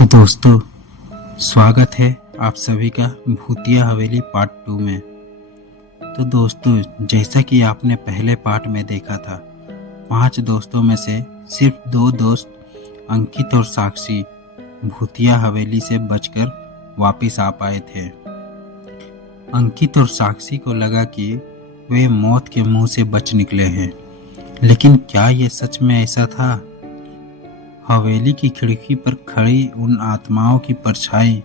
तो दोस्तों, स्वागत है आप सभी का भूतिया हवेली पार्ट 2 में। तो दोस्तों, जैसा कि आपने पहले पार्ट में देखा था, 5 दोस्तों में से सिर्फ 2 दोस्त अंकित और साक्षी भूतिया हवेली से बचकर वापस आ पाए थे। अंकित और साक्षी को लगा कि वे मौत के मुंह से बच निकले हैं, लेकिन क्या यह सच में ऐसा था? हवेली की खिड़की पर खड़ी उन आत्माओं की परछाई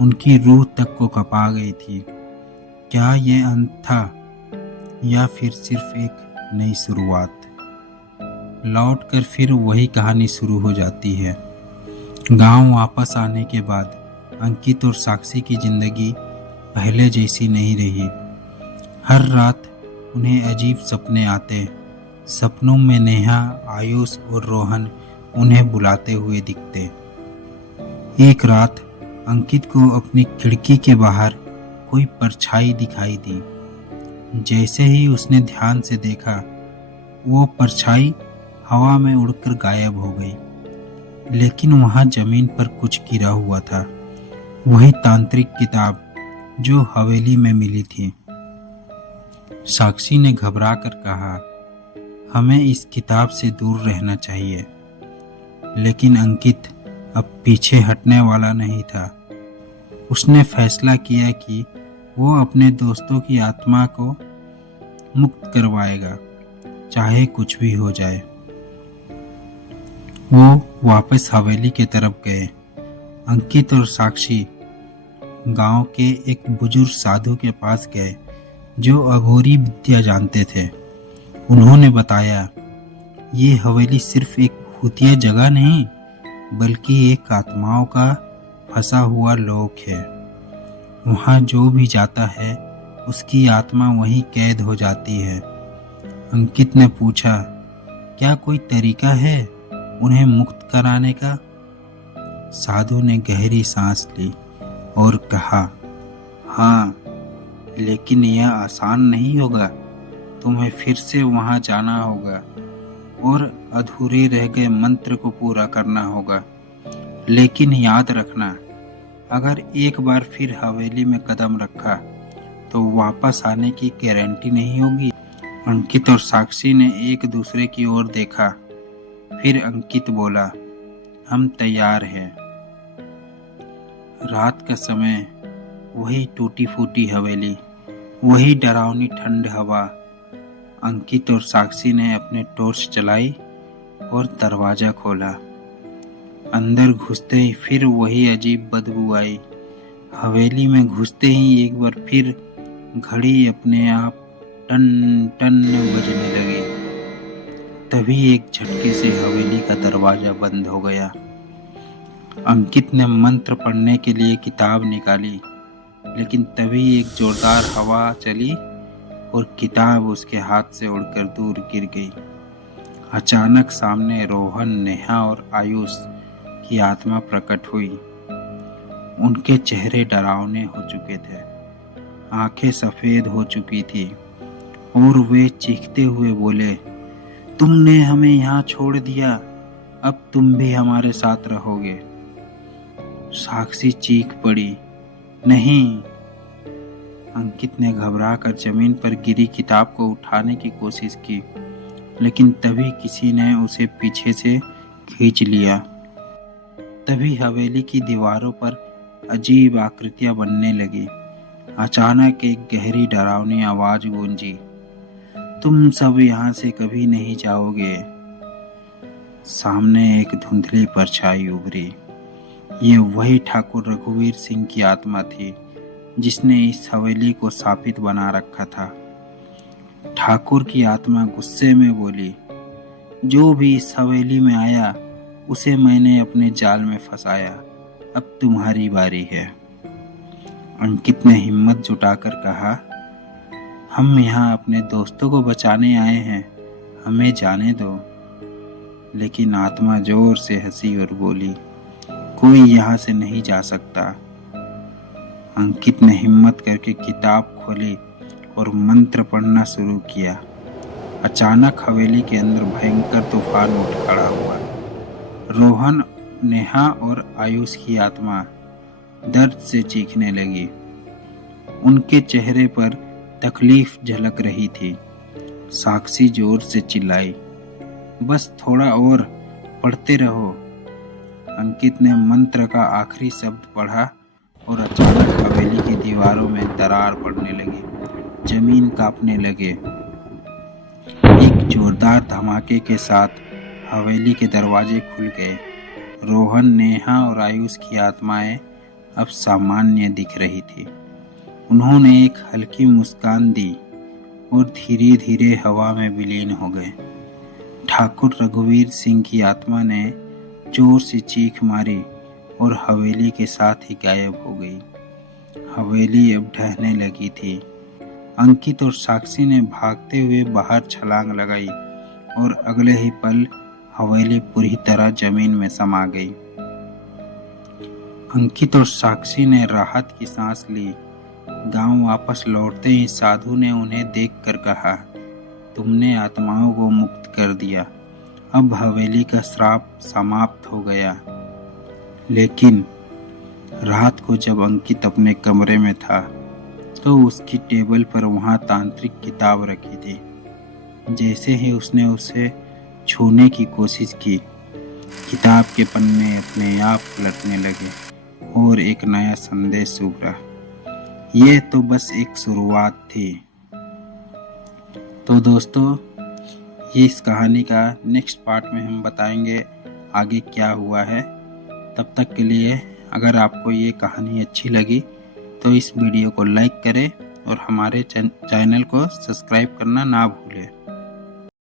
उनकी रूह तक को कपा गई थी। क्या ये अंत था या फिर सिर्फ एक नई शुरुआत? लौटकर फिर वही कहानी शुरू हो जाती है। गांव वापस आने के बाद अंकित और साक्षी की जिंदगी पहले जैसी नहीं रही। हर रात उन्हें अजीब सपने आते। सपनों में नेहा, आयुष और रोहन उन्हें बुलाते हुए दिखते। एक रात अंकित को अपनी खिड़की के बाहर कोई परछाई दिखाई दी। जैसे ही उसने ध्यान से देखा, वो परछाई हवा में उड़कर गायब हो गई। लेकिन वहां जमीन पर कुछ गिरा हुआ था, वही तांत्रिक किताब जो हवेली में मिली थी। साक्षी ने घबरा कर कहा, हमें इस किताब से दूर रहना चाहिए। लेकिन अंकित अब पीछे हटने वाला नहीं था। उसने फैसला किया कि वो अपने दोस्तों की आत्मा को मुक्त करवाएगा, चाहे कुछ भी हो जाए। वो वापस हवेली की तरफ गए। अंकित और साक्षी गांव के एक बुजुर्ग साधु के पास गए जो अघोरी विद्या जानते थे। उन्होंने बताया, ये हवेली सिर्फ एक भूतिया जगह नहीं, बल्कि एक आत्माओं का फंसा हुआ लोक है। वहां जो भी जाता है उसकी आत्मा वहीं कैद हो जाती है। अंकित ने पूछा, क्या कोई तरीका है उन्हें मुक्त कराने का? साधु ने गहरी सांस ली और कहा, हाँ, लेकिन यह आसान नहीं होगा। तुम्हें फिर से वहां जाना होगा और अधूरे रह गए मंत्र को पूरा करना होगा। लेकिन याद रखना, अगर एक बार फिर हवेली में कदम रखा तो वापस आने की गारंटी नहीं होगी। अंकित और साक्षी ने एक दूसरे की ओर देखा। फिर अंकित बोला, हम तैयार हैं। रात का समय, वही टूटी फूटी हवेली, वही डरावनी ठंड हवा। अंकित और साक्षी ने अपने टॉर्च चलाई और दरवाजा खोला। अंदर घुसते ही फिर वही अजीब बदबू आई। हवेली में घुसते ही एक बार फिर घड़ी अपने आप टन टन बजने लगी। तभी एक झटके से हवेली का दरवाजा बंद हो गया। अंकित ने मंत्र पढ़ने के लिए किताब निकाली, लेकिन तभी एक जोरदार हवा चली और किताब उसके हाथ से उड़कर दूर गिर गई। अचानक सामने रोहन, नेहा और आयुष की आत्मा प्रकट हुई। उनके चेहरे डरावने हो चुके थे, आंखें सफेद हो चुकी थी और वे चीखते हुए बोले, तुमने हमें यहाँ छोड़ दिया, अब तुम भी हमारे साथ रहोगे। साक्षी चीख पड़ी, नहीं। अंकित ने घबराकर जमीन पर गिरी किताब को उठाने की कोशिश की, लेकिन तभी किसी ने उसे पीछे से खींच लिया। तभी हवेली की दीवारों पर अजीब आकृतियां बनने लगी। अचानक एक गहरी डरावनी आवाज गूंजी, तुम सब यहाँ से कभी नहीं जाओगे। सामने एक धुंधली परछाई उभरी। ये वही ठाकुर रघुवीर सिंह की आत्मा थी जिसने इस हवेली को शापित बना रखा था। ठाकुर की आत्मा गुस्से में बोली, जो भी इस हवेली में आया उसे मैंने अपने जाल में फंसाया, अब तुम्हारी बारी है। अंकित ने हिम्मत जुटाकर कहा, हम यहाँ अपने दोस्तों को बचाने आए हैं, हमें जाने दो। लेकिन आत्मा जोर से हंसी और बोली, कोई यहाँ से नहीं जा सकता। अंकित ने हिम्मत करके किताब खोली और मंत्र पढ़ना शुरू किया। अचानक हवेली के अंदर भयंकर तूफान उठ खड़ा हुआ। रोहन नेहा और आयुष की आत्मा दर्द से चीखने लगी। उनके चेहरे पर तकलीफ झलक रही थी। साक्षी जोर से चिल्लाई, बस थोड़ा और, पढ़ते रहो। अंकित ने मंत्र का आखिरी शब्द पढ़ा और अचानक हवेली की दीवारों में दरार पड़ने लगी। जमीन कांपने लगे। एक जोरदार धमाके के साथ हवेली के दरवाजे खुल गए। रोहन, नेहा और आयुष की आत्माएं अब सामान्य दिख रही थी। उन्होंने एक हल्की मुस्कान दी और धीरे धीरे हवा में विलीन हो गए। ठाकुर रघुवीर सिंह की आत्मा ने जोर से चीख मारी और हवेली के साथ ही गायब हो गई। हवेली अब ढहने लगी थी। अंकित और साक्षी ने भागते हुए बाहर छलांग लगाई और अगले ही पल हवेली पूरी तरह जमीन में समा गई। अंकित और साक्षी ने राहत की सांस ली। गांव वापस लौटते ही साधु ने उन्हें देखकर कहा, तुमने आत्माओं को मुक्त कर दिया। अब हवेली का श्राप समाप्त हो गया। लेकिन रात को जब अंकित अपने कमरे में था तो उसकी टेबल पर वहां तांत्रिक किताब रखी थी। जैसे ही उसने उसे छूने की कोशिश की, किताब के पन्ने अपने आप पलटने लगे और एक नया संदेश उभरा। ये तो बस एक शुरुआत थी। तो दोस्तों, इस कहानी का नेक्स्ट पार्ट में हम बताएंगे आगे क्या हुआ है। तब तक के लिए अगर आपको ये कहानी अच्छी लगी तो इस वीडियो को लाइक करें और हमारे चैनल को सब्सक्राइब करना ना भूलें।